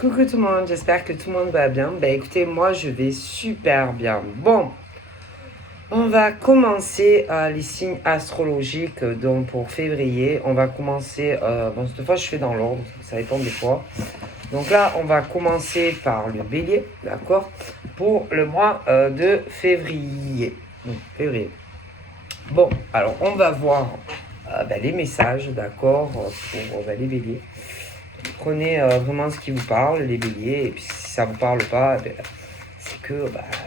Coucou tout le monde, j'espère que tout le monde va bien. Écoutez, moi je vais super bien. Bon, on va commencer les signes astrologiques donc pour février. On va commencer, cette fois je fais dans l'ordre, ça dépend des fois. Donc là, on va commencer par le bélier, d'accord, pour le mois de février. Février. Bon, alors on va voir les messages, d'accord, pour les béliers. Prenez vraiment ce qui vous parle, les béliers, et puis si ça vous parle pas, c'est que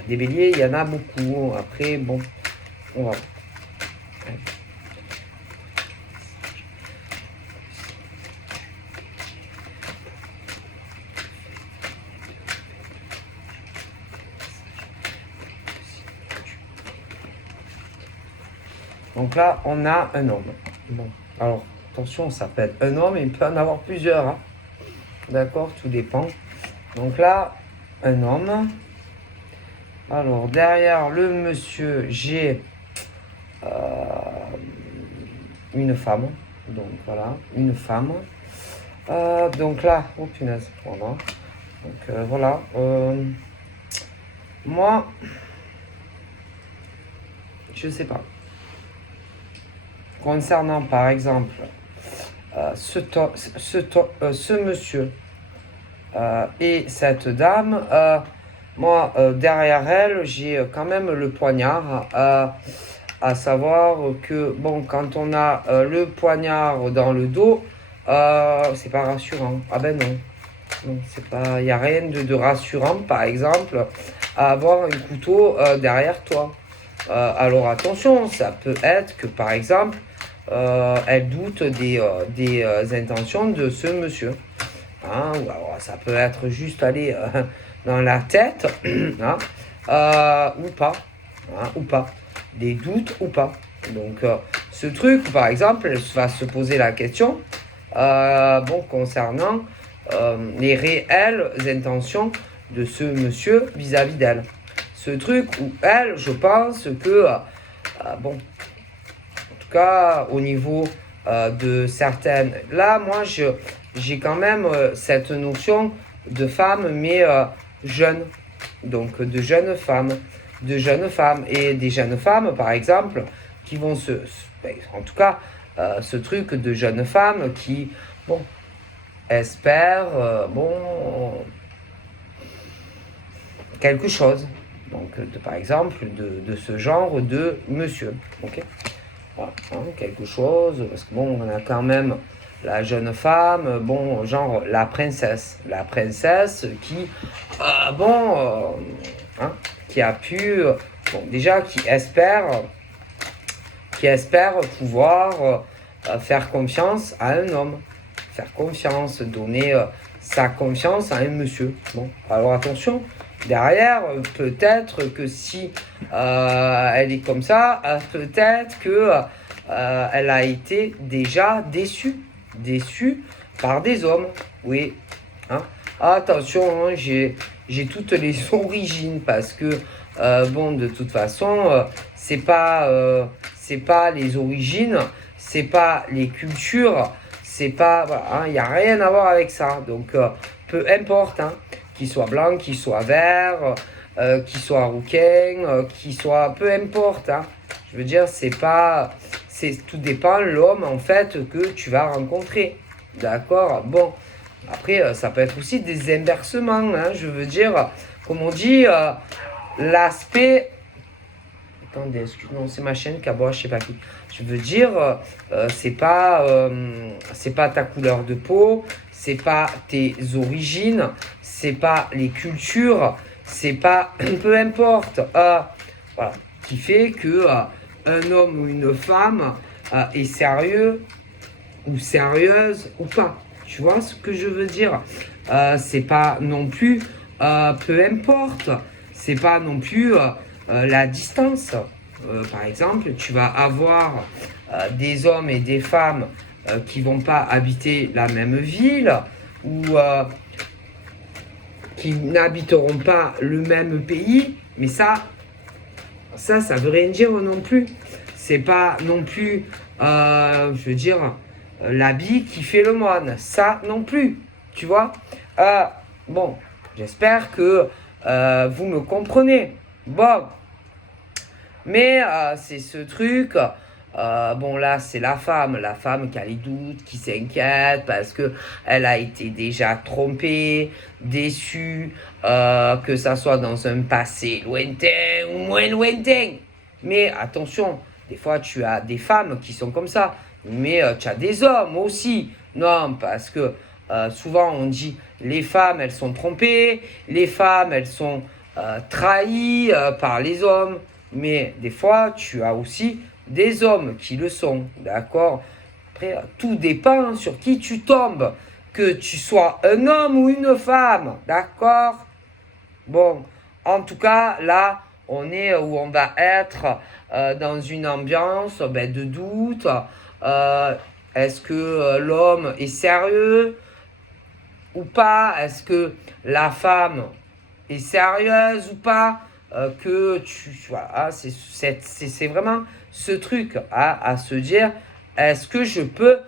des béliers, il y en a beaucoup. Après, bon, on va voir. Donc là, on a un homme. Bon, alors, attention, ça peut être un homme, il peut en avoir plusieurs. Hein. D'accord, tout dépend. Donc là, un homme. Alors, derrière le monsieur, j'ai une femme. Donc voilà, une femme. Donc là, oh punaise, voilà. Donc voilà. Moi, je sais pas. Concernant par exemple ce monsieur et cette dame, moi derrière elle, j'ai quand même le poignard. À savoir que bon, quand on a le poignard dans le dos, c'est pas rassurant. Ah ben non. Non, c'est pas, il n'y a rien de rassurant, par exemple, à avoir un couteau derrière toi. Alors attention, ça peut être que, par exemple, elle doute des intentions de ce monsieur. Hein, ou alors, ça peut être juste aller dans la tête, hein, ou pas. Hein, ou pas. Des doutes ou pas. Donc, ce truc, par exemple, elle va se poser la question concernant les réelles intentions de ce monsieur vis-à-vis d'elle. Ce truc où elle, je pense que, en tout cas, au niveau de certaines... Là, moi, j'ai quand même cette notion de femme, mais jeune. Donc, de jeunes femmes. De jeunes femmes. Et des jeunes femmes, par exemple, qui vont en tout cas, ce truc de jeunes femmes qui, bon, espèrent, quelque chose. Donc, par exemple, de ce genre de monsieur. Ok. Voilà, hein, quelque chose, parce que bon, on a quand même la jeune femme, bon, genre la princesse qui, qui a pu, bon, déjà qui espère pouvoir faire confiance à un homme, faire confiance, donner sa confiance à un monsieur. Bon, alors attention, derrière, peut-être que si elle est comme ça, peut-être que elle a été déjà déçue par des hommes. Oui. Hein. Attention, hein, j'ai toutes les origines parce que de toute façon, c'est pas les origines, c'est pas les cultures, c'est pas, voilà, il n'y a rien à voir avec ça. Donc, peu importe, hein, qu'il soit blanc, qu'il soit vert, qu'il soit rouquin, qu'il soit, peu importe, hein. Je veux dire, tout dépend l'homme en fait que tu vas rencontrer. D'accord. Bon, après, ça peut être aussi des inversements, hein. Je veux dire, comme on dit, l'aspect. Attendez, non, c'est ma chaîne qui aboie, je sais pas qui. Je veux dire, c'est pas ta couleur de peau, c'est pas tes origines, c'est pas les cultures, c'est pas, peu importe, voilà, qui fait que un homme ou une femme est sérieux ou sérieuse ou pas. Tu vois ce que je veux dire? C'est pas non plus, peu importe, c'est pas non plus la distance. Par exemple, tu vas avoir des hommes et des femmes qui vont pas habiter la même ville ou qui n'habiteront pas le même pays, mais ça veut rien dire non plus. C'est pas non plus, je veux dire, l'habit qui fait le moine. Ça non plus, tu vois. Bon, j'espère que vous me comprenez. Bon, mais c'est ce truc. Bon, là, c'est la femme qui a les doutes, qui s'inquiète parce que elle a été déjà trompée, déçue, que ça soit dans un passé lointain ou moins lointain. Mais attention, des fois, tu as des femmes qui sont comme ça, mais tu as des hommes aussi. Non, parce que souvent, on dit les femmes, elles sont trompées, les femmes, elles sont trahies par les hommes. Mais des fois, tu as aussi des hommes qui le sont, d'accord? Après, tout dépend sur qui tu tombes, que tu sois un homme ou une femme, d'accord? Bon, en tout cas, là, on est où on va être dans une ambiance de doute. Est-ce que l'homme est sérieux ou pas? Est-ce que la femme est sérieuse ou pas? Voilà, c'est vraiment ce truc à se dire, est-ce que je peux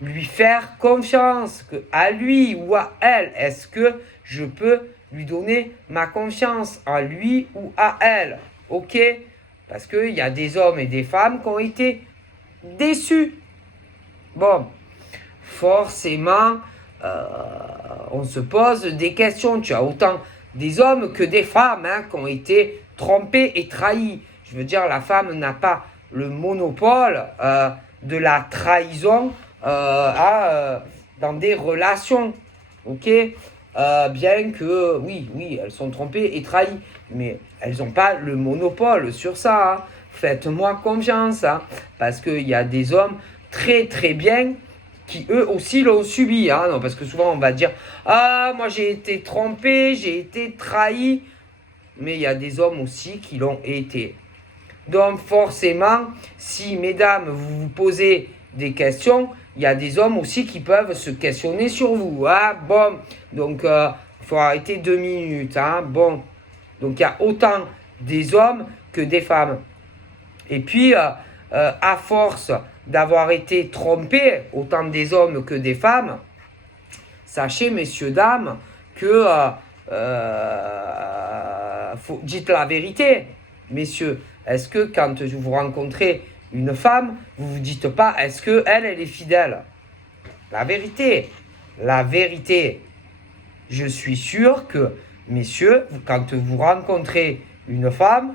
lui faire confiance à lui ou à elle? Est-ce que je peux lui donner ma confiance à lui ou à elle? Ok? Parce qu'il y a des hommes et des femmes qui ont été déçus. Bon, forcément, on se pose des questions. Tu as autant des hommes que des femmes qui ont été trompés et trahis. Je veux dire, la femme n'a pas le monopole de la trahison dans des relations. Ok? Bien que, oui, elles sont trompées et trahies, mais elles n'ont pas le monopole sur ça. Hein. Faites-moi confiance, hein, parce qu'il y a des hommes très très bien qui eux aussi l'ont subi. Hein, non, parce que souvent on va dire « Ah, moi j'ai été trompé, j'ai été trahi », mais il y a des hommes aussi qui l'ont été. Donc forcément, si mesdames, vous vous posez des questions, il y a des hommes aussi qui peuvent se questionner sur vous. Hein. Bon, donc il faut arrêter 2 minutes. Hein. Bon, donc il y a autant des hommes que des femmes. Et puis, à force d'avoir été trompés, autant des hommes que des femmes, sachez, messieurs, dames, que dites la vérité, messieurs. Est-ce que quand vous rencontrez une femme, vous ne vous dites pas, est-ce qu'elle est fidèle? La vérité, je suis sûr que, messieurs, quand vous rencontrez une femme,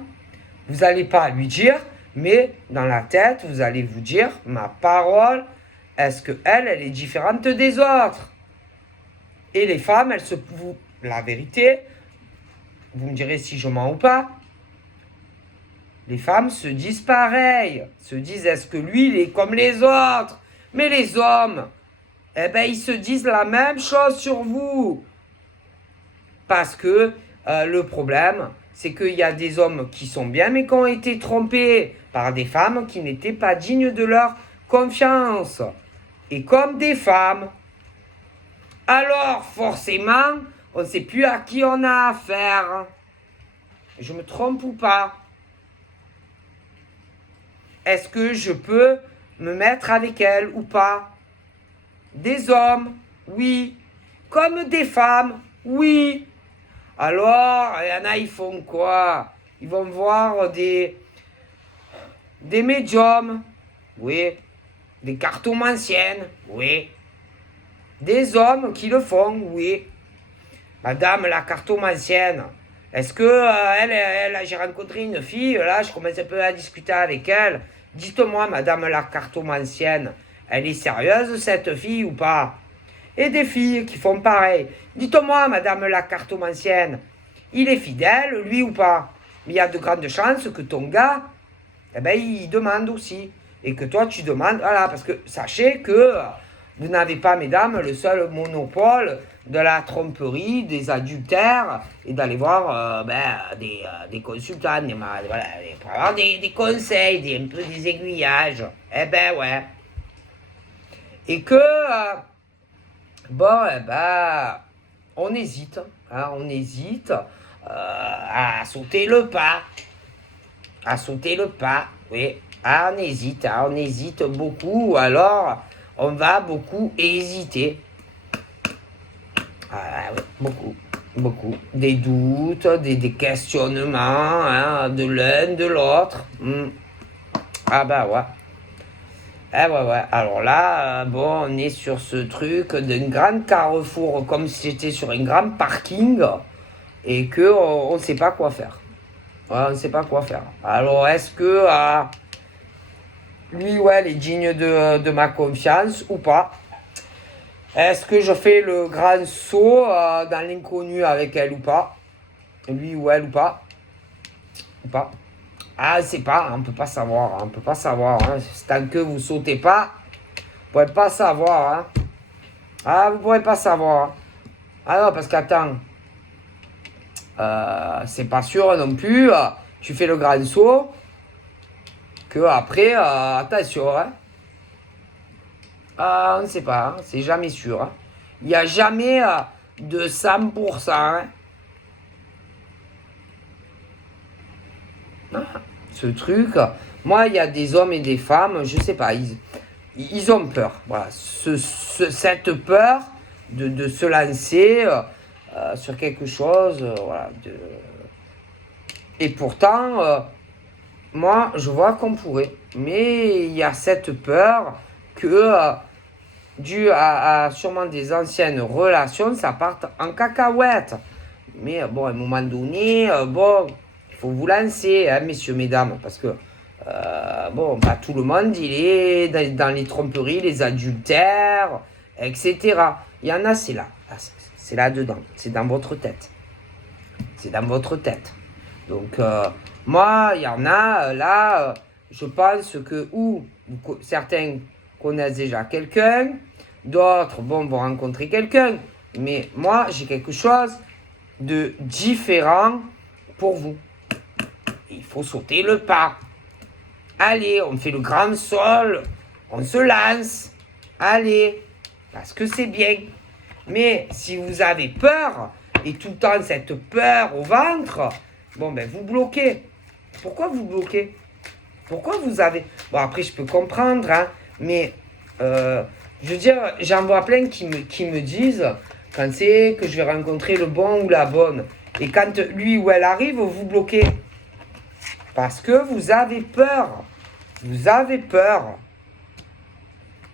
vous n'allez pas lui dire, mais dans la tête, vous allez vous dire, ma parole, est-ce qu'elle est différente des autres? Et les femmes, la vérité, vous me direz si je mens ou pas, les femmes se disent pareil, se disent, est-ce que lui, il est comme les autres? Mais les hommes, ils se disent la même chose sur vous. Parce que le problème, c'est qu'il y a des hommes qui sont bien, mais qui ont été trompés par des femmes qui n'étaient pas dignes de leur confiance. Et comme des femmes, alors forcément, on ne sait plus à qui on a affaire. Je me trompe ou pas? Est-ce que je peux me mettre avec elle ou pas? Des hommes, oui. Comme des femmes, oui. Alors, il y en a, ils font quoi? Ils vont voir des médiums, oui. Des cartomanciennes, oui. Des hommes qui le font, oui. Madame la cartomancienne, est-ce que j'ai rencontré une fille, là, je commence un peu à discuter avec elle. Dites-moi, madame la cartomancienne, elle est sérieuse, cette fille, ou pas? Et des filles qui font pareil. Dites-moi, madame la cartomancienne, il est fidèle, lui ou pas? Mais il y a de grandes chances que ton gars, il demande aussi. Et que toi, tu demandes, voilà, parce que sachez que vous n'avez pas, mesdames, le seul monopole de la tromperie, des adultères, et d'aller voir des consultants, voilà, pour avoir des conseils, un peu des aiguillages. Ouais. Et que, on hésite, hein, à sauter le pas. Oui. Ah, on hésite beaucoup, alors on va beaucoup hésiter. Ah, oui, beaucoup. Beaucoup. Des doutes, des questionnements, hein, de l'un, de l'autre. Ah bah ouais. Ah ouais, ouais. Alors là, bon, on est sur ce truc d'un grand carrefour, comme si j'étais sur un grand parking, et que on ne sait pas quoi faire. Ouais, on ne sait pas quoi faire. Alors, est-ce que lui, ouais, il est digne de ma confiance ou pas? Est-ce que je fais le grand saut dans l'inconnu avec elle ou pas? Lui ou elle ou pas? Ou pas? Ah, c'est pas, on peut pas savoir, hein, on peut pas savoir. Hein. Tant que vous sautez pas, vous pouvez pas savoir. Hein. Ah, vous pourrez pas savoir. Hein. Ah non, parce qu'attends, c'est pas sûr non plus. Tu fais le grand saut, que après, attention. Hein. On ne sait pas, hein, c'est jamais sûr. Hein. Il n'y a jamais de 100%. Hein. Ah, ce truc, moi, il y a des hommes et des femmes, je sais pas, ils ont peur. Voilà, cette peur de se lancer sur quelque chose. Voilà, et pourtant, moi, je vois qu'on pourrait. Mais il y a cette peur que, dû à sûrement des anciennes relations, ça parte en cacahuète. Mais bon, à un moment donné, bon, il faut vous lancer, hein, messieurs, mesdames, parce que bon, pas tout le monde, il est dans les tromperies, les adultères, etc. Il y en a, c'est là. C'est là-dedans. C'est dans votre tête. C'est dans votre tête. Donc, moi, il y en a, là, je pense que, certains connaissent déjà quelqu'un, d'autres, bon, vont rencontrer quelqu'un. Mais moi, j'ai quelque chose de différent pour vous. Il faut sauter le pas. Allez, on fait le grand sol, on se lance. Allez, parce que c'est bien. Mais si vous avez peur, et tout le temps cette peur au ventre, bon ben vous bloquez. Pourquoi vous bloquez? Pourquoi vous avez... Bon après je peux comprendre, hein, mais je veux dire, j'en vois plein qui me disent quand c'est que je vais rencontrer le bon ou la bonne. Et quand lui ou elle arrive, vous bloquez. Parce que vous avez peur. Vous avez peur.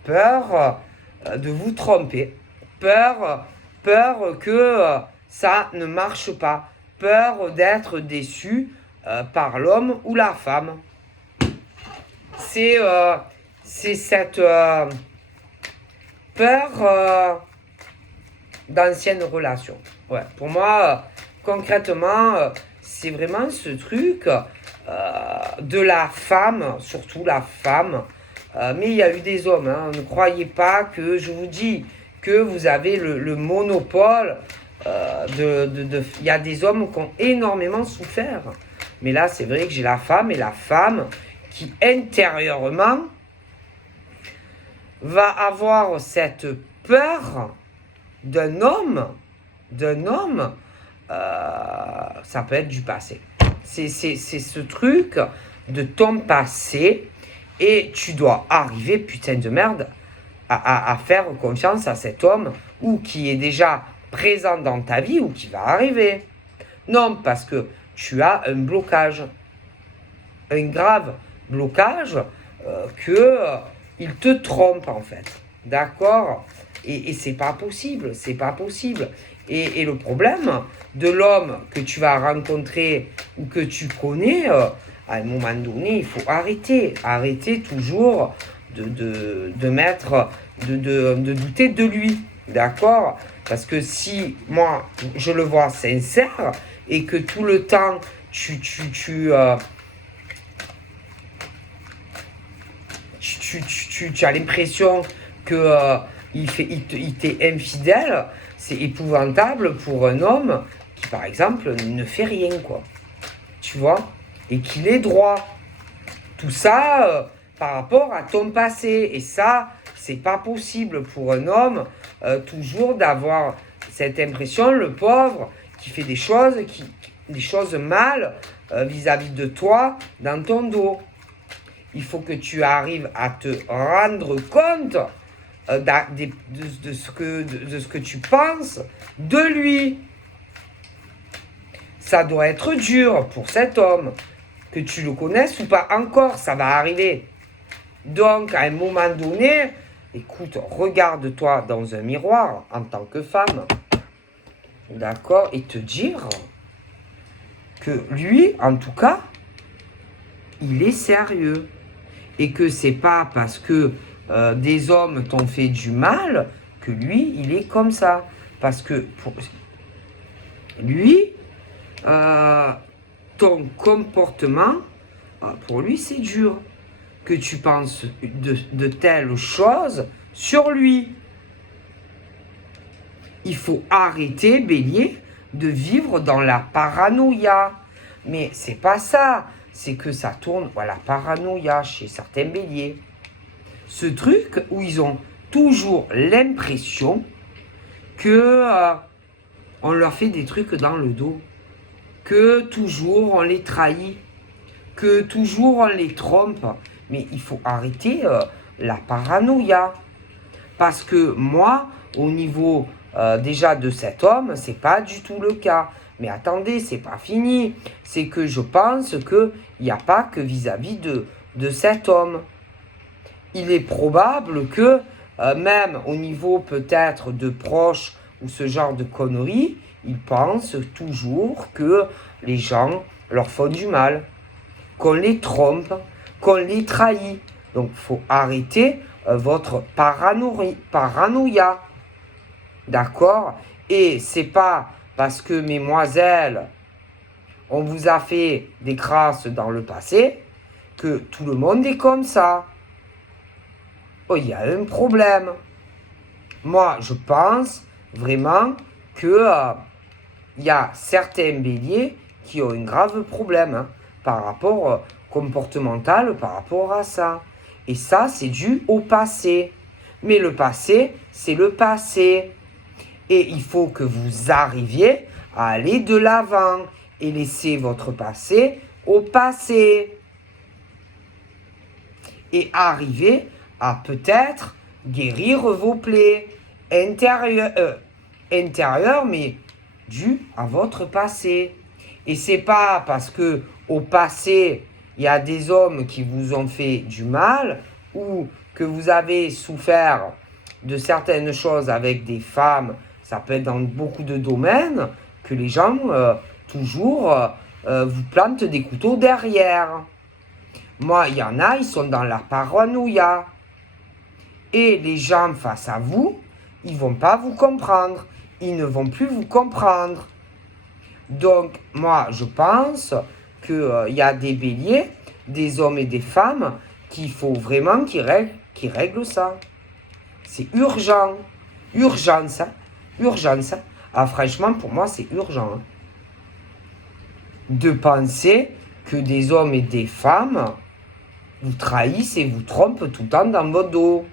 Peur de vous tromper. Peur que ça ne marche pas. Peur d'être déçu par l'homme ou la femme. C'est cette peur d'anciennes relations. Ouais, pour moi, concrètement, c'est vraiment ce truc de la femme, surtout la femme. Mais il y a eu des hommes. Hein. Ne croyez pas que je vous dis que vous avez le monopole. Il y a des hommes qui ont énormément souffert. Mais là, c'est vrai que j'ai la femme et la femme qui intérieurement va avoir cette peur d'un homme, ça peut être du passé. C'est ce truc de ton passé et tu dois arriver, putain de merde, à faire confiance à cet homme ou qui est déjà présent dans ta vie ou qui va arriver. Non, parce que tu as un blocage, un grave blocage que il te trompe en fait. D'accord? Et c'est pas possible, c'est pas possible. Et le problème de l'homme que tu vas rencontrer ou que tu connais, à un moment donné, il faut arrêter. Arrêter toujours de douter de lui. D'accord? Parce que si moi, je le vois sincère et que tout le temps, tu as l'impression que il t'est infidèle, c'est épouvantable pour un homme qui, par exemple, ne fait rien, quoi. Tu vois? Et qu'il est droit. Tout ça par rapport à ton passé. Et ça, c'est pas possible pour un homme toujours d'avoir cette impression, le pauvre, qui fait des choses, des choses mal vis-à-vis de toi dans ton dos. Il faut que tu arrives à te rendre compte de ce que tu penses de lui. ça doit être dur pour cet homme, que tu le connaisses ou pas encore, ça va arriver. Donc, à un moment donné, écoute, regarde-toi dans un miroir en tant que femme, d'accord, et te dire que lui, en tout cas, il est sérieux. Et que c'est pas parce que des hommes t'ont fait du mal que lui, il est comme ça. Parce que pour lui, ton comportement, pour lui, c'est dur. Que tu penses de telles choses sur lui. Il faut arrêter, Bélier, de vivre dans la paranoïa. Mais c'est pas ça. C'est que ça tourne à la paranoïa chez certains béliers. Ce truc où ils ont toujours l'impression que on leur fait des trucs dans le dos, que toujours on les trahit, que toujours on les trompe. Mais il faut arrêter la paranoïa. Parce que moi, au niveau déjà de cet homme, c'est pas du tout le cas. Mais attendez, c'est pas fini. C'est que je pense qu'il n'y a pas que vis-à-vis de cet homme. Il est probable que, même au niveau peut-être de proches ou ce genre de conneries, ils pensent toujours que les gens leur font du mal, qu'on les trompe, qu'on les trahit. Donc, il faut arrêter votre paranoïa. D'accord? Et c'est pas parce que, mesdemoiselles, on vous a fait des grâces dans le passé que tout le monde est comme ça. Oh, il y a un problème. Moi, je pense vraiment que y a certains béliers qui ont un grave problème par rapport comportemental, par rapport à ça. Et ça, c'est dû au passé. Mais le passé, c'est le passé. Et il faut que vous arriviez à aller de l'avant et laisser votre passé au passé. Et arriver à peut-être guérir vos plaies intérieures, mais dues à votre passé. Et c'est pas parce que au passé, il y a des hommes qui vous ont fait du mal ou que vous avez souffert de certaines choses avec des femmes, ça peut être dans beaucoup de domaines, que les gens toujours vous plantent des couteaux derrière. Moi, il y en a, ils sont dans la paranoïa. Et les gens face à vous, ils ne vont pas vous comprendre. Ils ne vont plus vous comprendre. Donc, moi, je pense qu'il y a des béliers, des hommes et des femmes, qu'il faut vraiment qu'ils règlent ça. C'est urgent. Urgence. Urgence. Ah, franchement, pour moi, c'est urgent. De penser que des hommes et des femmes vous trahissent et vous trompent tout le temps dans votre dos.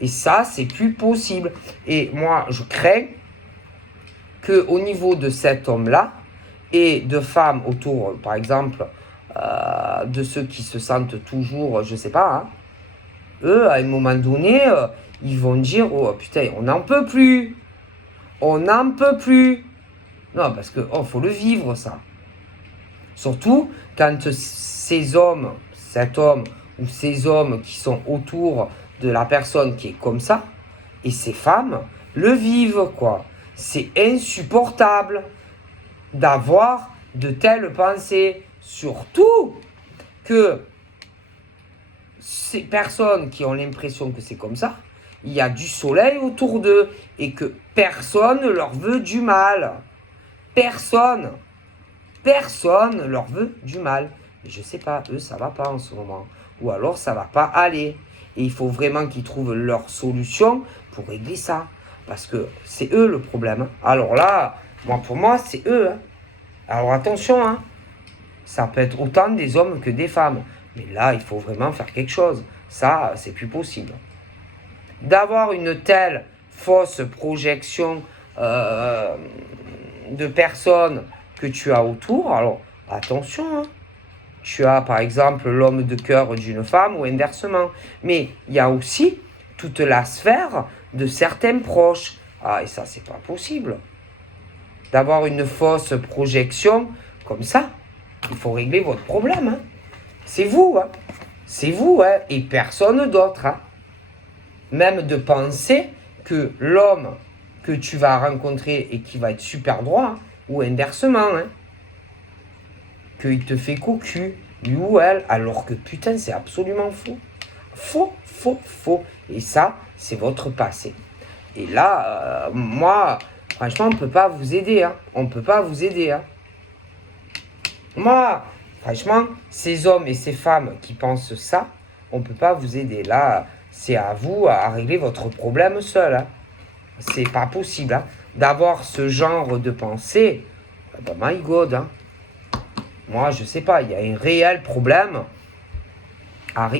Et ça, c'est plus possible. Et moi, je crains qu'au niveau de cet homme-là, et de femmes autour, par exemple, de ceux qui se sentent toujours, je sais pas, eux, à un moment donné, ils vont dire, oh putain, on n'en peut plus. On n'en peut plus. Non, parce que, faut le vivre, ça. Surtout quand ces hommes, cet homme ou ces hommes qui sont autour de la personne qui est comme ça, et ces femmes le vivent, quoi. C'est insupportable d'avoir de telles pensées. Surtout que ces personnes qui ont l'impression que c'est comme ça, il y a du soleil autour d'eux et que personne ne leur veut du mal. Personne leur veut du mal. Je sais pas, eux, ça va pas en ce moment. Ou alors, ça va pas aller. Et il faut vraiment qu'ils trouvent leur solution pour régler ça. Parce que c'est eux le problème. Alors là, pour moi, c'est eux. Alors attention, ça peut être autant des hommes que des femmes. Mais là, il faut vraiment faire quelque chose. Ça, c'est plus possible. D'avoir une telle fausse projection de personnes que tu as autour, alors attention, tu as par exemple l'homme de cœur d'une femme ou inversement, mais il y a aussi toute la sphère de certains proches. Ah, et ça, c'est pas possible. d'avoir une fausse projection comme ça. Il faut régler votre problème. Hein. C'est vous. Hein. C'est vous hein, et personne d'autre. Hein. Même de penser que l'homme que tu vas rencontrer et qui va être super droit, hein, ou inversement, hein, qu'il te fait cocu, lui ou elle, alors que putain, c'est absolument faux. Faux. Et ça, c'est votre passé. Et là, moi, franchement, on ne peut pas vous aider. Hein. On ne peut pas vous aider. Hein. Moi, franchement, ces hommes et ces femmes qui pensent ça, on ne peut pas vous aider. Là, c'est à vous à régler votre problème seul. Hein. C'est pas possible hein, d'avoir ce genre de pensée. Bah, my God. Hein. Moi, je sais pas, il y a un réel problème.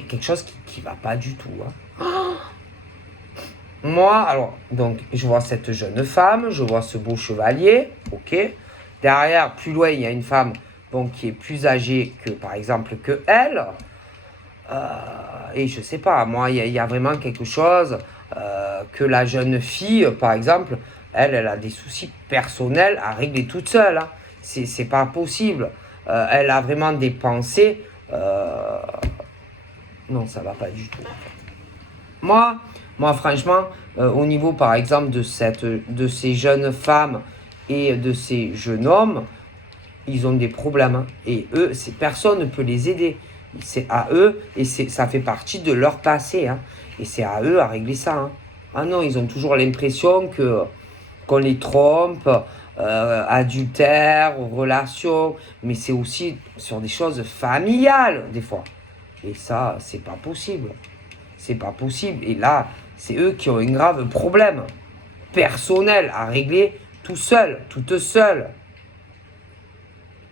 Quelque chose qui va pas du tout. Hein. Moi, alors, donc, je vois cette jeune femme, je vois ce beau chevalier, ok. Derrière, plus loin, il y a une femme bon, qui est plus âgée que, par exemple, que elle. Et je sais pas, moi, il y a vraiment quelque chose que la jeune fille, par exemple, elle a des soucis personnels à régler toute seule. Hein. C'est pas possible. Elle a vraiment des pensées. Non, ça va pas du tout. Moi franchement, au niveau, par exemple, de ces jeunes femmes et de ces jeunes hommes, ils ont des problèmes. Hein. Et eux, personne ne peut les aider. C'est à eux, et ça fait partie de leur passé. Hein. Et c'est à eux à régler ça. Hein. Ah non, ils ont toujours l'impression qu'on les trompe, adultère, relations, mais c'est aussi sur des choses familiales, des fois. Et ça, c'est pas possible. C'est pas possible. Et là, c'est eux qui ont un grave problème personnel à régler tout seul, toute seule.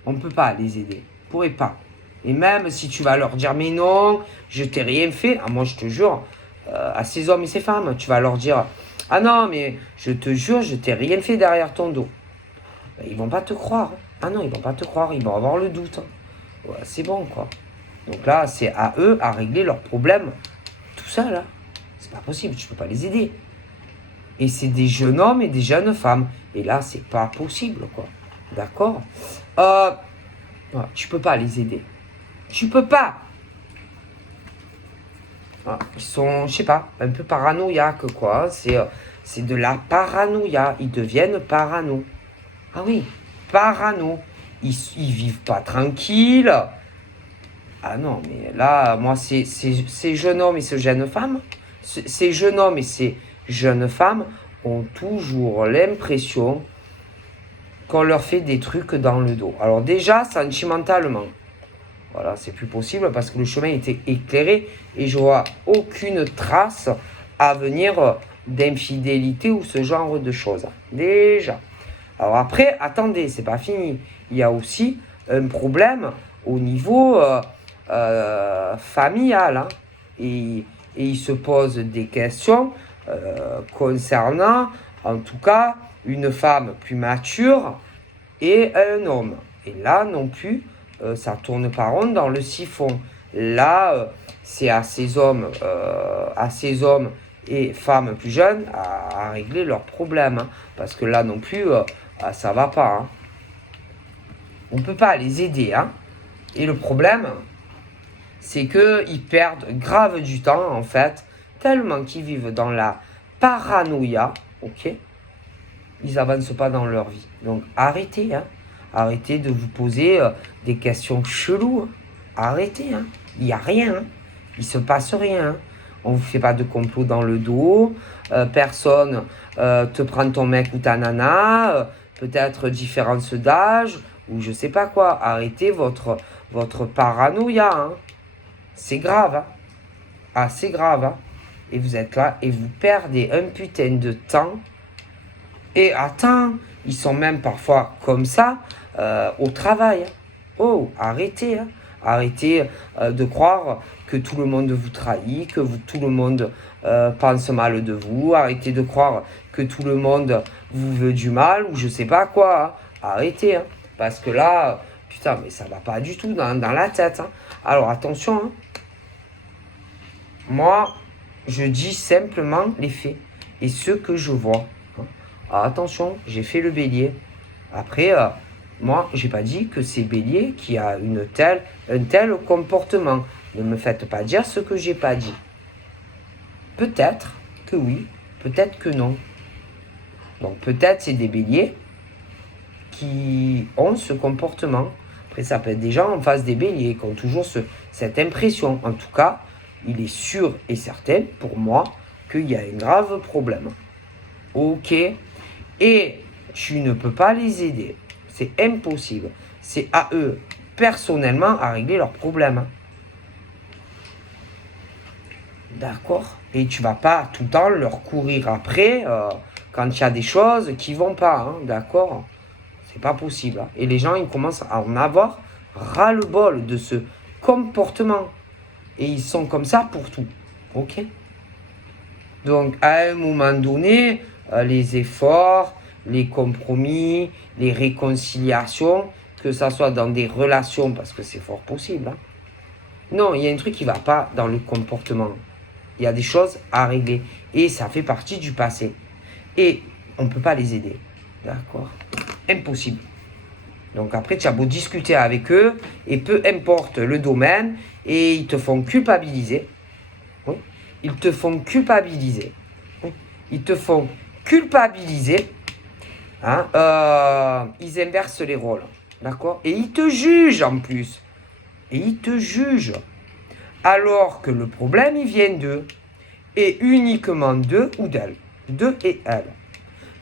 On ne peut pas les aider. On ne pourrait pas. Et même si tu vas leur dire, mais non, je t'ai rien fait. Ah, moi, je te jure, à ces hommes et ces femmes, tu vas leur dire, ah non, mais je te jure, je t'ai rien fait derrière ton dos. Ils vont pas te croire. Ah non, ils vont pas te croire. Ils vont avoir le doute. Ouais, c'est bon, quoi. Donc là, c'est à eux à régler leurs problèmes tout seul. Hein. C'est pas possible. Tu peux pas les aider. Et c'est des jeunes hommes et des jeunes femmes. Et là, c'est pas possible, quoi. D'accord tu peux pas les aider. Tu peux pas. Ils sont, je sais pas, un peu paranoïaques, quoi. C'est de la paranoïa. Ils deviennent parano. Ah oui, parano. Ils vivent pas tranquilles. Ah non, mais là, moi, ces jeunes hommes et ces jeunes femmes, ces jeunes hommes et ces jeunes femmes ont toujours l'impression qu'on leur fait des trucs dans le dos. Alors déjà, sentimentalement, voilà, c'est plus possible parce que le chemin était éclairé et je vois aucune trace à venir d'infidélité ou ce genre de choses. Déjà. Alors après, attendez, c'est pas fini. Il y a aussi un problème au niveau familial. Hein. Et il se pose des questions concernant, en tout cas, une femme plus mature et un homme. Et là, non plus, ça tourne pas rond dans le siphon. Là, c'est à ces hommes et femmes plus jeunes à régler leurs problèmes. Hein. Parce que là non plus, ça va pas. Hein. On peut pas les aider. Hein. Et le problème, c'est qu'ils perdent grave du temps, en fait, tellement qu'ils vivent dans la paranoïa, ok? Ils avancent pas dans leur vie. Donc arrêtez, hein. Arrêtez de vous poser des questions cheloues. Hein. Arrêtez, hein. Il n'y a rien. Hein. Il se passe rien. Hein. On ne vous fait pas de complot dans le dos. Personne te prend ton mec ou ta nana. Peut-être différence d'âge ou je sais pas quoi. Arrêtez votre paranoïa. Hein. C'est grave. Hein. Ah, c'est grave. Hein. Et vous êtes là et vous perdez un putain de temps. Et attends, ils sont même parfois comme ça au travail. Oh, arrêtez. Hein. Arrêtez de croire que tout le monde vous trahit, que tout le monde pense mal de vous. Arrêtez de croire que tout le monde vous veut du mal ou je sais pas quoi. Hein. Arrêtez. Hein. Parce que là, putain, mais ça va pas du tout dans la tête. Hein. Alors attention. Hein. Moi, je dis simplement les faits et ce que je vois. Hein. Alors, attention, j'ai fait le bélier. Après, moi, j'ai pas dit que c'est Bélier qui a un tel comportement. Ne me faites pas dire ce que j'ai pas dit. Peut-être que oui, peut-être que non. Donc peut-être c'est des Béliers qui ont ce comportement. Après, ça peut être des gens en face des Béliers qui ont toujours cette impression. En tout cas, il est sûr et certain pour moi qu'il y a un grave problème. Ok. Et tu ne peux pas les aider. C'est impossible. C'est à eux, personnellement, à régler leurs problèmes. D'accord? Et tu vas pas tout le temps leur courir après quand il y a des choses qui vont pas. Hein, d'accord? C'est pas possible. Hein. Et les gens, ils commencent à en avoir ras-le-bol de ce comportement. Et ils sont comme ça pour tout. Ok? Donc, à un moment donné, les efforts, les compromis, les réconciliations, que ça soit dans des relations, parce que c'est fort possible. Hein. Non, il y a un truc qui ne va pas dans le comportement. Il y a des choses à régler. Et ça fait partie du passé. Et on ne peut pas les aider. D'accord? Impossible. Donc après, tu as beau discuter avec eux, et peu importe le domaine, et ils te font culpabiliser. Oui. Ils te font culpabiliser. Oui. Ils te font culpabiliser. Hein, ils inversent les rôles. D'accord? Et ils te jugent en plus. Et ils te jugent. Alors que le problème, il vient d'eux. Et uniquement d'eux ou d'elle. D'eux et elle.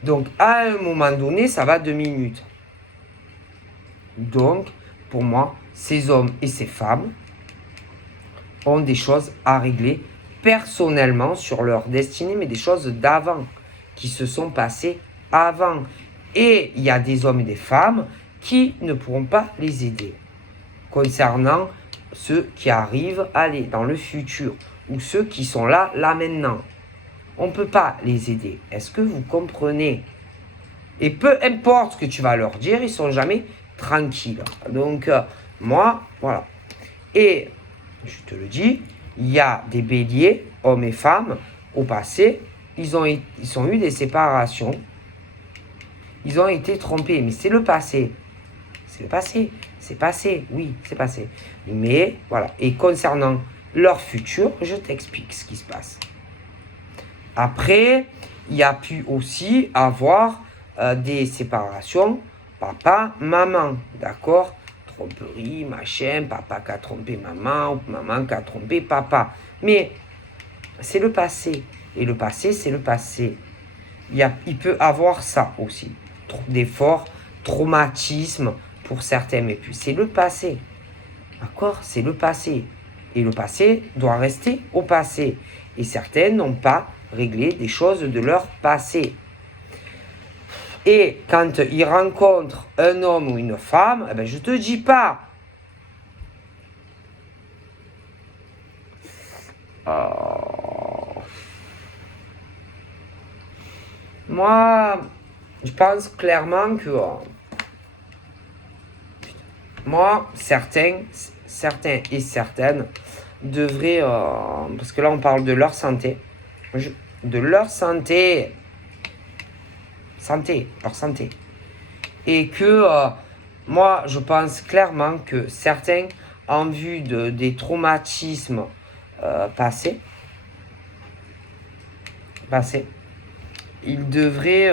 Donc, à un moment donné, ça va 2 minutes. Donc, pour moi, ces hommes et ces femmes ont des choses à régler personnellement sur leur destinée, mais des choses d'avant, qui se sont passées avant. Et il y a des hommes et des femmes qui ne pourront pas les aider concernant ceux qui arrivent à aller dans le futur ou ceux qui sont là maintenant. On ne peut pas les aider. Est-ce que vous comprenez? Et peu importe ce que tu vas leur dire, ils ne sont jamais tranquilles. Donc, moi, voilà. Et, je te le dis, il y a des béliers, hommes et femmes, au passé, ils ont eu des séparations. Ils ont été trompés, mais c'est le passé. C'est le passé. C'est passé, oui, c'est passé. Mais, voilà. Et concernant leur futur, je t'explique ce qui se passe. Après, il y a pu aussi avoir des séparations papa, maman, d'accord? Tromperie, machin, papa qui a trompé maman, ou maman qui a trompé papa. Mais c'est le passé. Et le passé, c'est le passé. Il peut avoir ça aussi. Des forts traumatismes pour certains. Mais puis c'est le passé. D'accord? C'est le passé. Et le passé doit rester au passé. Et certains n'ont pas réglé des choses de leur passé. Et quand ils rencontrent un homme ou une femme, eh ben, je te dis pas. Moi, je pense clairement que moi, certains et certaines devraient, parce que là on parle de leur santé, leur santé, et que moi je pense clairement que certains, en vue des traumatismes passés, ils devraient,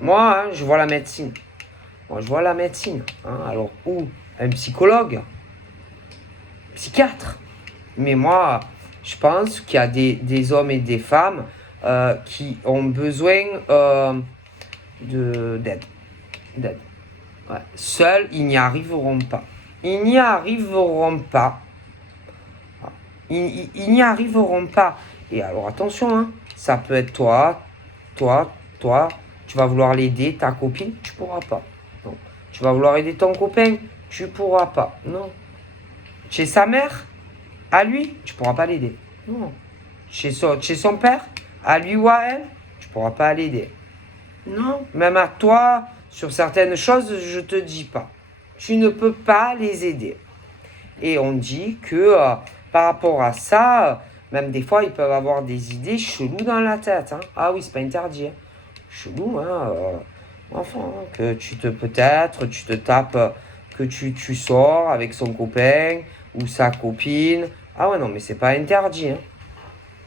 moi je vois la médecine. Hein, alors, ou un psychologue, psychiatre. Mais moi, je pense qu'il y a des hommes et des femmes qui ont besoin d'aide. Ouais. Seuls, ils n'y arriveront pas. Ils n'y arriveront pas. Ils n'y arriveront pas. Et alors, attention, hein, ça peut être toi, tu vas vouloir l'aider, ta copine, tu ne pourras pas. Non. Tu vas vouloir aider ton copain, tu ne pourras pas. Non. Chez sa mère, à lui, tu ne pourras pas l'aider. Non. Chez son père, à lui ou à elle, tu ne pourras pas l'aider. Non. Même à toi, sur certaines choses, je ne te dis pas. Tu ne peux pas les aider. Et on dit que par rapport à ça, même des fois, ils peuvent avoir des idées cheloues dans la tête. Hein. Ah oui, c'est pas interdit. Hein. Chelou, hein. Enfin, que peut-être, tu te tapes, que tu sors avec son copain ou sa copine. Ah ouais, non, mais c'est pas interdit, hein,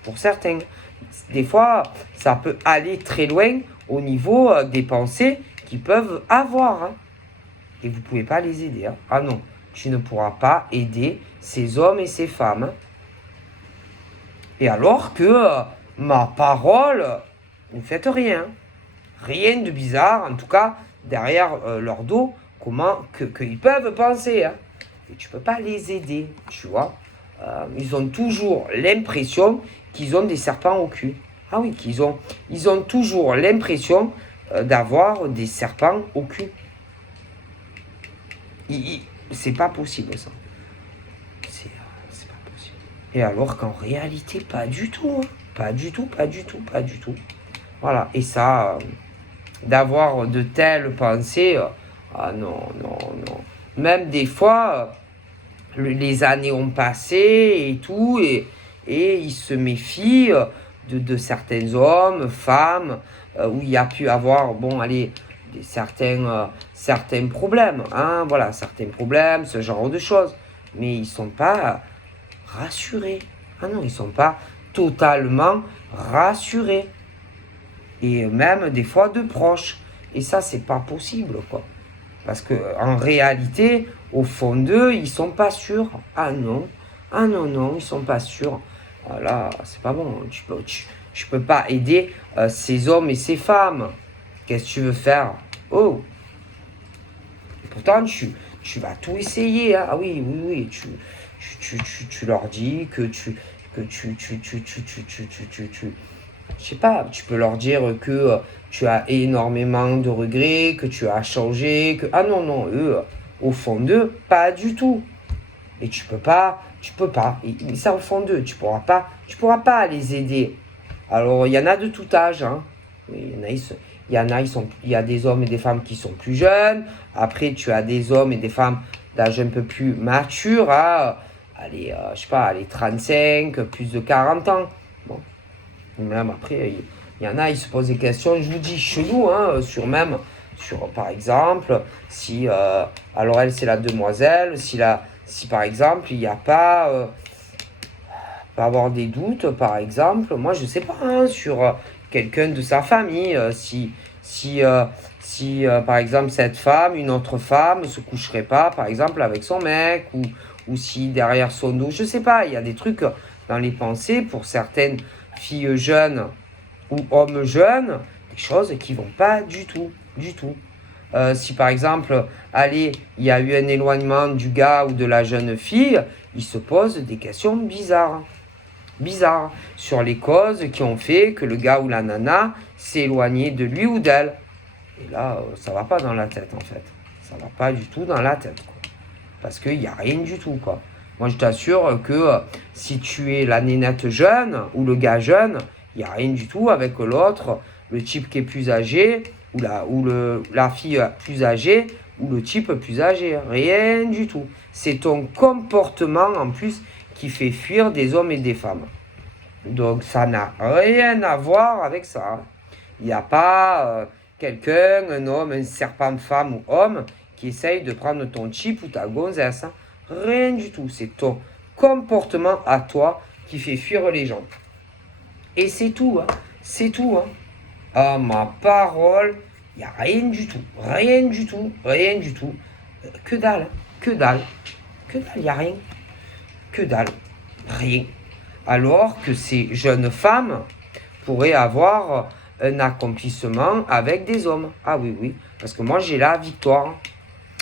pour certains. Des fois, ça peut aller très loin au niveau des pensées qu'ils peuvent avoir, hein. Et vous pouvez pas les aider, hein. Ah non, tu ne pourras pas aider ces hommes et ces femmes, hein. Et alors que ma parole, ne faites rien. Rien de bizarre, en tout cas, derrière leur dos, comment qu'ils peuvent penser, hein. Et tu peux pas les aider, tu vois. Ils ont toujours l'impression qu'ils ont des serpents au cul. Ah oui, ils ont toujours l'impression d'avoir des serpents au cul. C'est pas possible, ça. C'est pas possible. Et alors qu'en réalité, pas du tout, hein. Pas du tout, pas du tout, pas du tout. Voilà, et ça, d'avoir de telles pensées, ah non, non, non. Même des fois, les années ont passé et tout, et ils se méfient de certains hommes, femmes, où il y a pu avoir, bon, allez, certains problèmes, hein, voilà, certains problèmes, ce genre de choses. Mais ils ne sont pas rassurés. Ah non, ils ne sont pas totalement rassurés. Et même des fois de proches. Et ça, c'est pas possible, quoi. Parce que en réalité, au fond d'eux, ils sont pas sûrs. Ah non, ah non, non, ils sont pas sûrs. Ah là, c'est pas bon. Tu peux pas aider ces hommes et ces femmes. Qu'est-ce que tu veux faire? Oh, et pourtant, tu vas tout essayer, hein. Ah oui, oui, oui. Tu leur dis que je sais pas, tu peux leur dire que tu as énormément de regrets, que tu as changé, que... Ah non, non, eux, au fond d'eux, pas du tout. Et tu peux pas. Et ça, au fond d'eux, tu pourras pas les aider. Alors, il y en a de tout âge, hein. Il y a des hommes et des femmes qui sont plus jeunes. Après, tu as des hommes et des femmes d'âge un peu plus mature, hein. Allez, je sais pas, allez, 35, plus de 40 ans. Bon. Même après, il y en a, ils se posent des questions, je vous dis, chelou, hein, par exemple, si, alors elle, c'est la demoiselle, si par exemple, il n'y a pas, peut avoir des doutes, par exemple, moi, je sais pas, hein, sur quelqu'un de sa famille, si par exemple, cette femme, une autre femme, se coucherait pas, par exemple, avec son mec, ou si derrière son dos, je sais pas, il y a des trucs dans les pensées pour certaines filles jeunes ou hommes jeunes, des choses qui vont pas du tout, du tout. Si par exemple, allez, il y a eu un éloignement du gars ou de la jeune fille, il se pose des questions bizarres, sur les causes qui ont fait que le gars ou la nana s'est éloigné de lui ou d'elle. Et là, ça va pas dans la tête en fait. Ça va pas du tout dans la tête, quoi. Parce qu'il n'y a rien du tout, quoi. Moi, je t'assure que si tu es la nénette jeune ou le gars jeune, il n'y a rien du tout avec l'autre, le type qui est plus âgé, la fille plus âgée, ou le type plus âgé. Rien du tout. C'est ton comportement, en plus, qui fait fuir des hommes et des femmes. Donc, ça n'a rien à voir avec ça. Il n'y a pas quelqu'un, un homme, un serpent, femme ou homme, qui essaye de prendre ton chip ou ta gonzesse, hein. Rien du tout. C'est ton comportement à toi qui fait fuir les gens. Et c'est tout, hein. C'est tout, hein. Ah, ma parole, il n'y a rien du tout. Rien du tout. Rien du tout. Que dalle. Que dalle. Que dalle, il n'y a rien. Que dalle. Rien. Alors que ces jeunes femmes pourraient avoir un accomplissement avec des hommes. Ah oui, oui. Parce que moi, j'ai la victoire.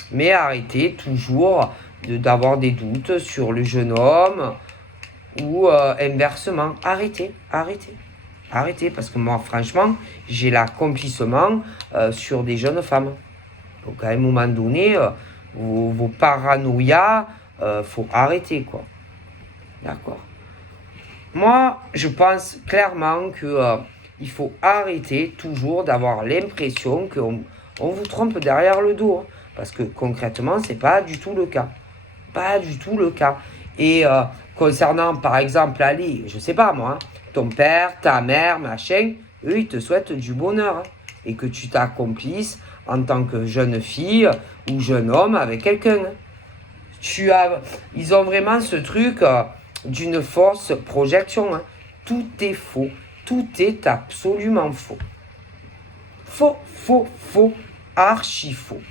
Mais arrêtez toujours d'avoir des doutes sur le jeune homme ou inversement. Arrêtez, arrêtez. Arrêtez, parce que moi, franchement, j'ai l'accomplissement sur des jeunes femmes. Donc, à un moment donné, vos paranoïas, faut arrêter, quoi. D'accord? Moi, je pense clairement que il faut arrêter toujours d'avoir l'impression qu'on vous trompe derrière le dos, hein. Parce que concrètement, c'est pas du tout le cas. Pas du tout le cas. Et concernant, par exemple, Ali, je sais pas moi, hein, ton père, ta mère, machin, eux, ils te souhaitent du bonheur, hein, et que tu t'accomplisses en tant que jeune fille ou jeune homme avec quelqu'un. Ils ont vraiment ce truc d'une fausse projection. Hein. Tout est faux. Tout est absolument faux. Faux, faux, faux, archi faux.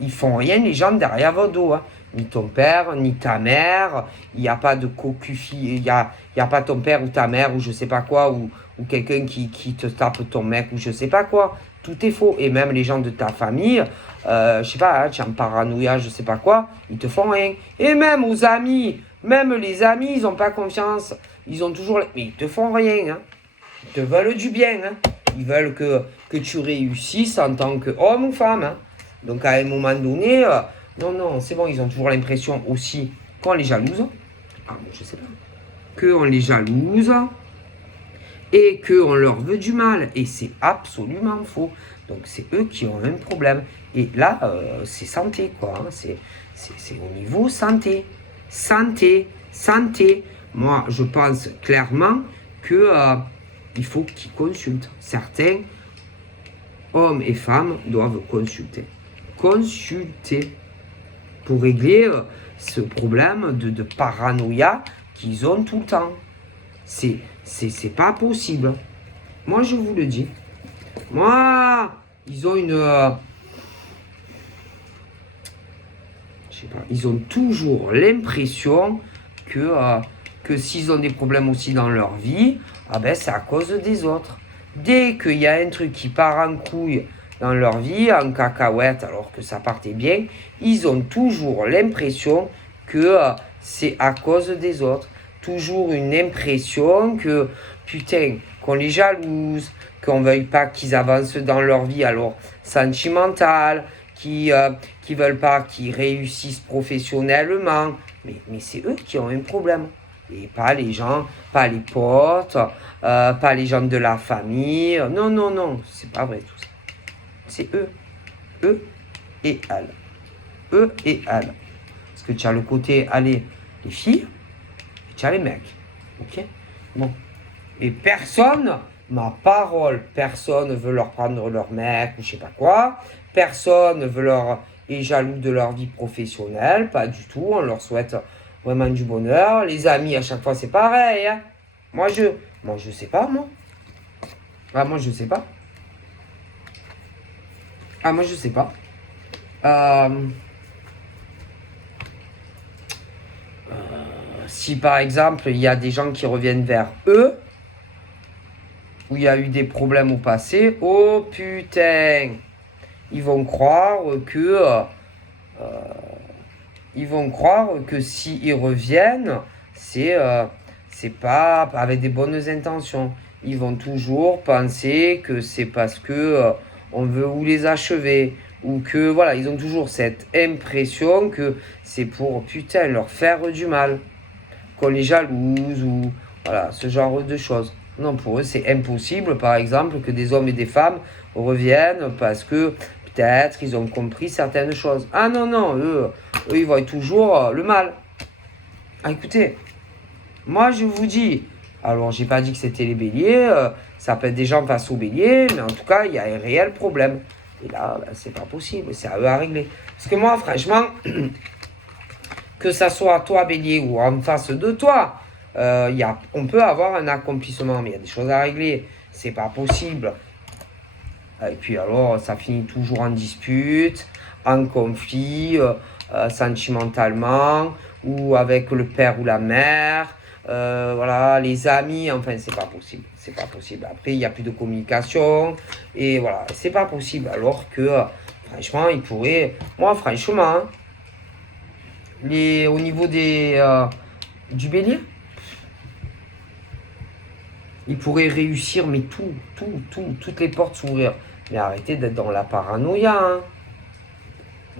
Ils font rien les gens derrière votre dos. Hein. Ni ton père, ni ta mère. Il n'y a pas de cocu-fille. Il y a pas ton père ou ta mère ou je sais pas quoi. Ou quelqu'un qui te tape ton mec ou je sais pas quoi. Tout est faux. Et même les gens de ta famille, je sais pas, hein, tu es en paranoïa, je sais pas quoi, ils te font rien. Et même aux amis, même les amis, ils n'ont pas confiance. Ils ont toujours... Mais ils te font rien. Hein. Ils te veulent du bien. Hein. Ils veulent que tu réussisses en tant qu'homme ou femme. Hein. Donc à un moment donné, non, c'est bon, ils ont toujours l'impression aussi qu'on les jalouse. Ah, je sais pas. Qu'on les jalouse et qu'on leur veut du mal. Et c'est absolument faux. Donc c'est eux qui ont un problème. Et là, c'est santé, quoi. Hein. C'est au niveau santé. Santé. Moi, je pense clairement que il faut qu'ils consultent. Certains hommes et femmes doivent consulter. Consulter pour régler ce problème de paranoïa qu'ils ont tout le temps. C'est pas possible. Moi, je vous le dis. Moi, ils ont une... je sais pas. Ils ont toujours l'impression que s'ils ont des problèmes aussi dans leur vie, ah ben c'est à cause des autres. Dès qu'il y a un truc qui part en couille dans leur vie, en cacahuète, alors que ça partait bien, ils ont toujours l'impression que c'est à cause des autres. Toujours une impression que, putain, qu'on les jalouse, qu'on ne veuille pas qu'ils avancent dans leur vie, alors sentimentale, qui veulent pas qu'ils réussissent professionnellement. Mais c'est eux qui ont un problème. Et pas les gens, pas les potes, pas les gens de la famille. Non, c'est pas vrai tout ça. C'est eux. Eux et elles. Eux et elles. Parce que tu as le côté, allez, les filles, et tu as les mecs. Ok? Bon. Et personne, ma parole, personne veut leur prendre leur mec ou je sais pas quoi. Personne veut est jaloux de leur vie professionnelle. Pas du tout. On leur souhaite vraiment du bonheur. Les amis, à chaque fois, c'est pareil. Hein. Moi, je sais pas, moi. Ah, moi, je sais pas. Ah, moi, je sais pas. Si, par exemple, il y a des gens qui reviennent vers eux, où il y a eu des problèmes au passé, oh putain, ils vont croire que s'ils reviennent, c'est pas avec des bonnes intentions. Ils vont toujours penser que c'est parce que on veut ou les achever, ou que voilà, ils ont toujours cette impression que c'est pour putain leur faire du mal, qu'on les jalouse ou voilà, ce genre de choses. Non, pour eux, c'est impossible, par exemple, que des hommes et des femmes reviennent parce que peut-être ils ont compris certaines choses. Ah non, eux ils voient toujours le mal. Ah, écoutez, moi je vous dis, alors j'ai pas dit que c'était les béliers, ça peut être des gens face aux béliers, mais en tout cas, il y a un réel problème. Et là, ben, c'est pas possible, c'est à eux à régler. Parce que moi, franchement, que ça soit toi, bélier, ou en face de toi, on peut avoir un accomplissement, mais il y a des choses à régler. C'est pas possible. Et puis alors, ça finit toujours en dispute, en conflit, sentimentalement, ou avec le père ou la mère, voilà, les amis, enfin, c'est pas possible. C'est pas possible. Après, il n'y a plus de communication, et voilà, c'est pas possible. Alors que, franchement, ils pourraient, moi, franchement, hein, au niveau du bélier, ils pourraient réussir, mais toutes les portes s'ouvrir. Mais arrêtez d'être dans la paranoïa, hein.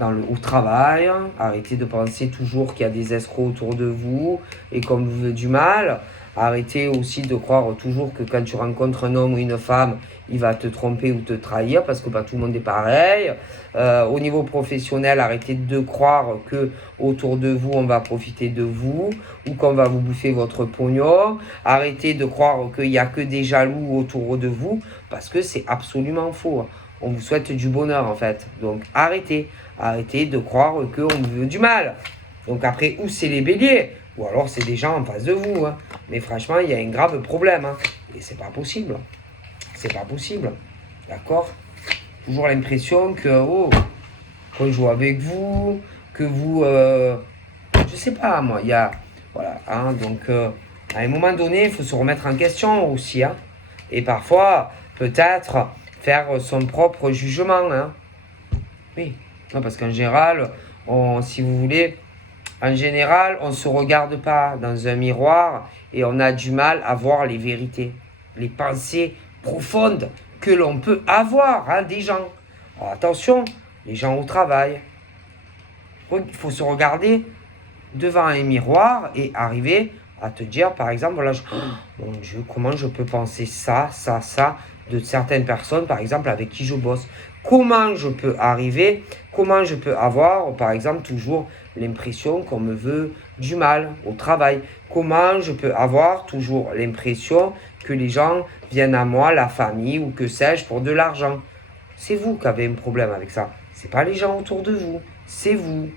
Au travail, hein. Arrêtez de penser toujours qu'il y a des escrocs autour de vous et qu'on vous veut du mal. Arrêtez aussi de croire toujours que quand tu rencontres un homme ou une femme, il va te tromper ou te trahir parce que tout le monde est pareil. Au niveau professionnel, arrêtez de croire que autour de vous, on va profiter de vous ou qu'on va vous bouffer votre pognon. Arrêtez de croire qu'il n'y a que des jaloux autour de vous parce que c'est absolument faux. on vous souhaite du bonheur en fait. Donc arrêtez de croire qu'on vous veut du mal. Donc après, ou c'est les béliers, ou alors c'est des gens en face de vous. Hein. Mais franchement, il y a un grave problème. Hein. Et c'est pas possible. C'est pas possible. D'accord? Toujours l'impression que, qu'on joue avec vous, que vous... je sais pas, moi, il y a... Voilà, hein, donc à un moment donné, il faut se remettre en question aussi. Hein. Et parfois, peut-être faire son propre jugement. Hein. Oui, non, parce qu'en général, si vous voulez, en général, on ne se regarde pas dans un miroir et on a du mal à voir les vérités, les pensées profondes que l'on peut avoir hein, des gens. Alors attention, les gens au travail. Il faut se regarder devant un miroir et arriver à te dire, par exemple, voilà, mon Dieu, comment je peux penser ça, de certaines personnes, par exemple, avec qui je bosse. Comment je peux avoir, par exemple, toujours l'impression qu'on me veut du mal au travail. Comment je peux avoir toujours l'impression que les gens viennent à moi, la famille ou que sais-je, pour de l'argent. C'est vous qui avez un problème avec ça. C'est pas les gens autour de vous, c'est vous.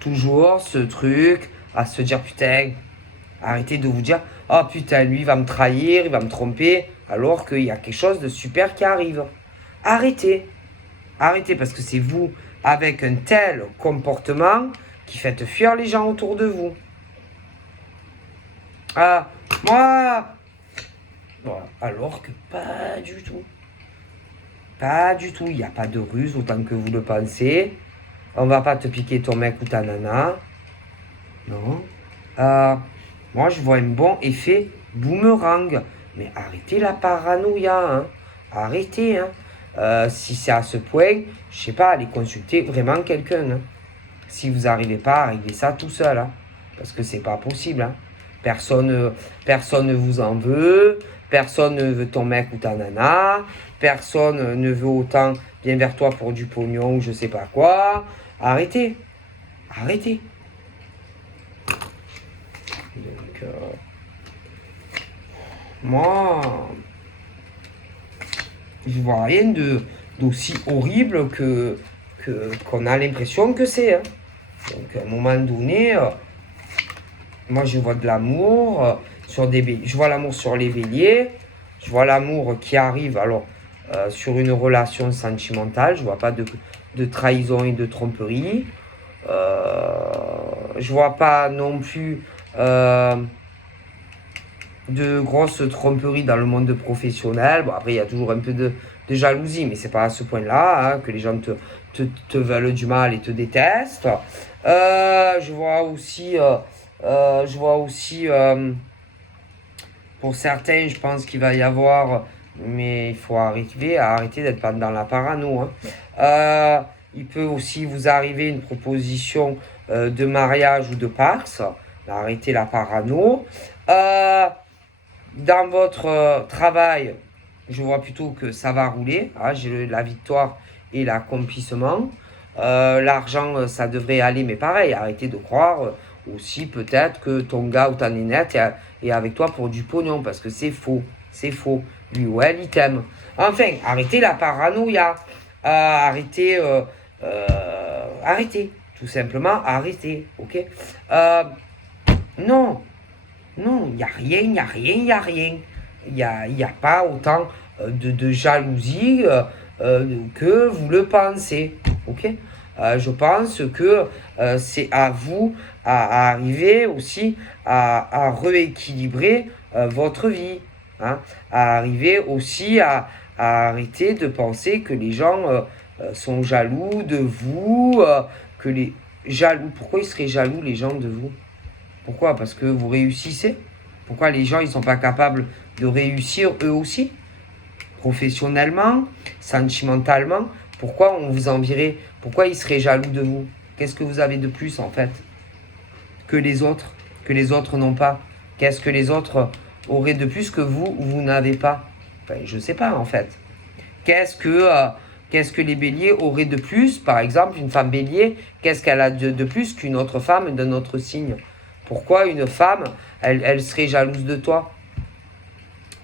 Toujours ce truc à se dire putain, arrêtez de vous dire oh putain, lui il va me trahir, il va me tromper, alors qu'il y a quelque chose de super qui arrive. Arrêtez parce que c'est vous avec un tel comportement qui faites fuir les gens autour de vous. Moi, voilà. Alors que pas du tout. Pas du tout, il n'y a pas de ruse autant que vous le pensez. On va pas te piquer ton mec ou ta nana. Non. Moi, je vois un bon effet boomerang. Mais arrêtez la paranoïa. Hein. Arrêtez. Hein. Si c'est à ce point, je sais pas, allez consulter vraiment quelqu'un. Hein. Si vous n'arrivez pas à régler ça tout seul. Hein. Parce que c'est pas possible. Hein. Personne ne vous en veut. Personne ne veut ton mec ou ta nana. Personne ne veut autant bien vers toi pour du pognon ou je sais pas quoi. Arrêtez. Donc, moi, je vois rien d'aussi horrible qu'on a l'impression que c'est. Hein. Donc, à un moment donné, moi, je vois de l'amour je vois l'amour sur les béliers. Je vois l'amour qui arrive alors sur une relation sentimentale. Je vois pas de trahison et de tromperie. Je vois pas non plus de grosses tromperies dans le monde professionnel. Bon, après, il y a toujours un peu de jalousie, mais c'est pas à ce point-là hein, que les gens te veulent du mal et te détestent. Je vois aussi pour certains, je pense qu'il va y avoir, mais il faut arrêter d'être dans la parano. Hein. Il peut aussi vous arriver une proposition de mariage ou de Pax. Arrêtez la parano. Dans votre travail, je vois plutôt que ça va rouler. Hein, j'ai la victoire et l'accomplissement. L'argent, ça devrait aller, mais pareil, arrêtez de croire aussi peut-être que ton gars ou ta nénette est avec toi pour du pognon, parce que c'est faux. Lui ou elle, il t'aime. Enfin, arrêtez la paranoïa. Arrêtez, tout simplement, arrêtez, ok Non, il n'y a rien. Il n'y a pas autant de jalousie que vous le pensez, ok je pense que c'est à vous à arriver aussi à rééquilibrer votre vie, hein, à arriver aussi à arrêter de penser que les gens sont jaloux de vous, Pourquoi ils seraient jaloux les gens de vous? Pourquoi? Parce que vous réussissez? Pourquoi les gens ils sont pas capables de réussir eux aussi? Professionnellement, sentimentalement, pourquoi on vous envierait? Pourquoi ils seraient jaloux de vous? Qu'est-ce que vous avez de plus en fait que les autres n'ont pas? Qu'est-ce que les autres auraient de plus que vous n'avez pas? Enfin, je ne sais pas en fait. Qu'est-ce que les béliers auraient de plus? Par exemple, une femme bélier, qu'est-ce qu'elle a de plus qu'une autre femme d'un autre signe? Pourquoi une femme, elle serait jalouse de toi?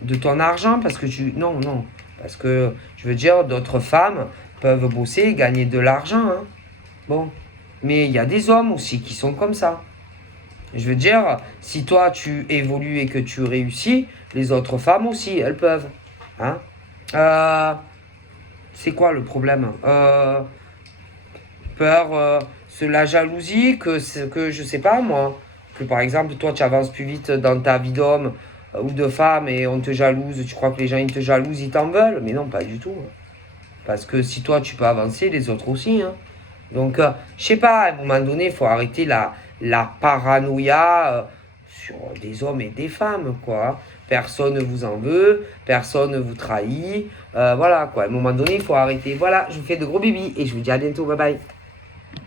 De ton argent? Parce que non. Parce que, je veux dire, d'autres femmes peuvent bosser et gagner de l'argent. Hein. Bon. Mais il y a des hommes aussi qui sont comme ça. Je veux dire, si toi tu évolues et que tu réussis, les autres femmes aussi, elles peuvent. Hein. C'est quoi le problème? Peur, c'est la jalousie, que je sais pas moi. Que par exemple, toi tu avances plus vite dans ta vie d'homme ou de femme et on te jalouse, tu crois que les gens ils te jalousent, ils t'en veulent? Mais non, pas du tout. Hein. Parce que si toi tu peux avancer, les autres aussi. Hein. Donc, je sais pas, à un moment donné, il faut arrêter la paranoïa sur des hommes et des femmes, quoi. Personne ne vous en veut, personne ne vous trahit. Voilà, quoi. À un moment donné, il faut arrêter. Voilà, je vous fais de gros bibis et je vous dis à bientôt. Bye bye.